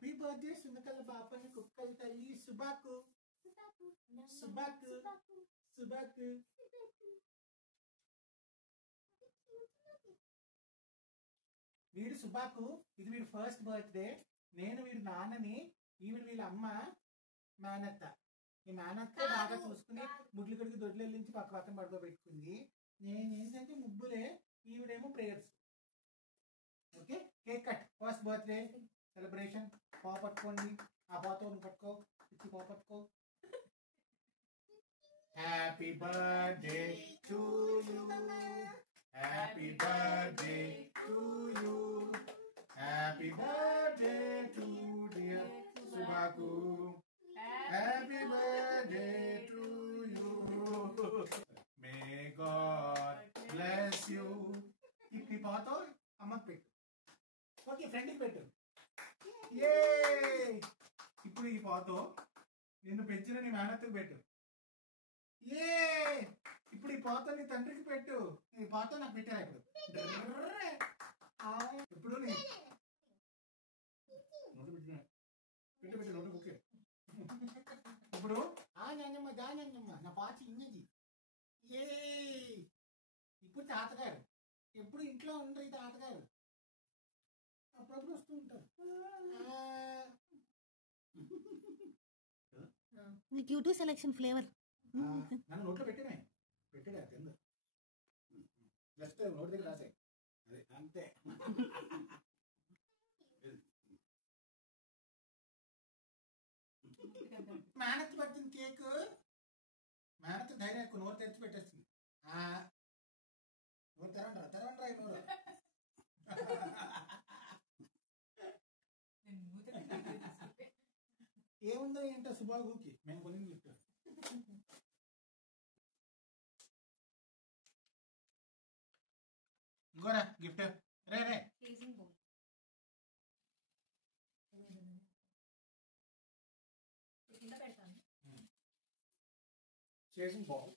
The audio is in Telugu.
హ్యాపీ బర్త్డే సునకల పాపని కుక్కల తల్లి సుబాకు సుబాకు సుబాకు. వీడు సుబాకు, ఇది వీడి ఫస్ట్ బర్త్డే. నేను వీడి నాన్నని, ఈవిడ వీళ్ళ అమ్మ మేనత్త. ఈ మేనత్త బాగా చూసుకుని ముడ్లు కడిగి దొడ్లు వెళ్ళించి పక్క పక్కన పడుకోబెట్టుకుంది. నేను ఏంటంటే ముగ్గులే, ఈవిడేమో prayers. Okay, cake cut. First birthday celebration. పా పట్టుకోండి, ఆ పాతో పట్టుకో, ఇచ్చి పా పట్టుకో. Happy birthday to you, happy birthday to you, happy birthday to dear సుబాకు, happy birthday to you, may God bless you. ఈ పాతో అమ్మకి పెట్టు. ఓకే, ఫ్రెండ్కి పెట్టు. ఏ ఇప్పుడు ఈ పాతో నిన్ను పెంచిన నీ మేనత్తుకు పెట్టు. ఏ ఇప్పుడు ఈ పాతో నీ తండ్రికి పెట్టు. ఈ పాతో నాకు పెట్టారా ఇప్పుడు? ఇప్పుడు పెట్టు పెట్టు నోటు ఓకే. ఇప్పుడు నాన్నమ్మ దా నాన్నమ్మ నా పాచి ఇన్నది. ఏ ఇప్పుడు తాతగారు ఎప్పుడు ఇంట్లో ఉండరు. ఈ తాతగారు అప్పుడప్పుడు వస్తూ ఉంటారు. యూట్యూబ్ సెలెక్షన్ ఫ్లేవర్ నన్ను నోట్లో పెట్టినా పెట్టాడు తింద జస్ట్ నోటి దగ్గర రాసాయి. అదే అంతే. మేనత్ పడుతుంది కేక్. మేనత్ ధైర్యం ఎక్కువ, నోరు తెరిచి పెట్టేస్తుంది. నోరు తెరవండి తెరవండి నోరు. ఏముందో ఏంటో సుబాగుకి మేము కొన్ని గిఫ్ట్. ఇంకోరా గిఫ్ట్. రే రే చేసింగ్ బాల్.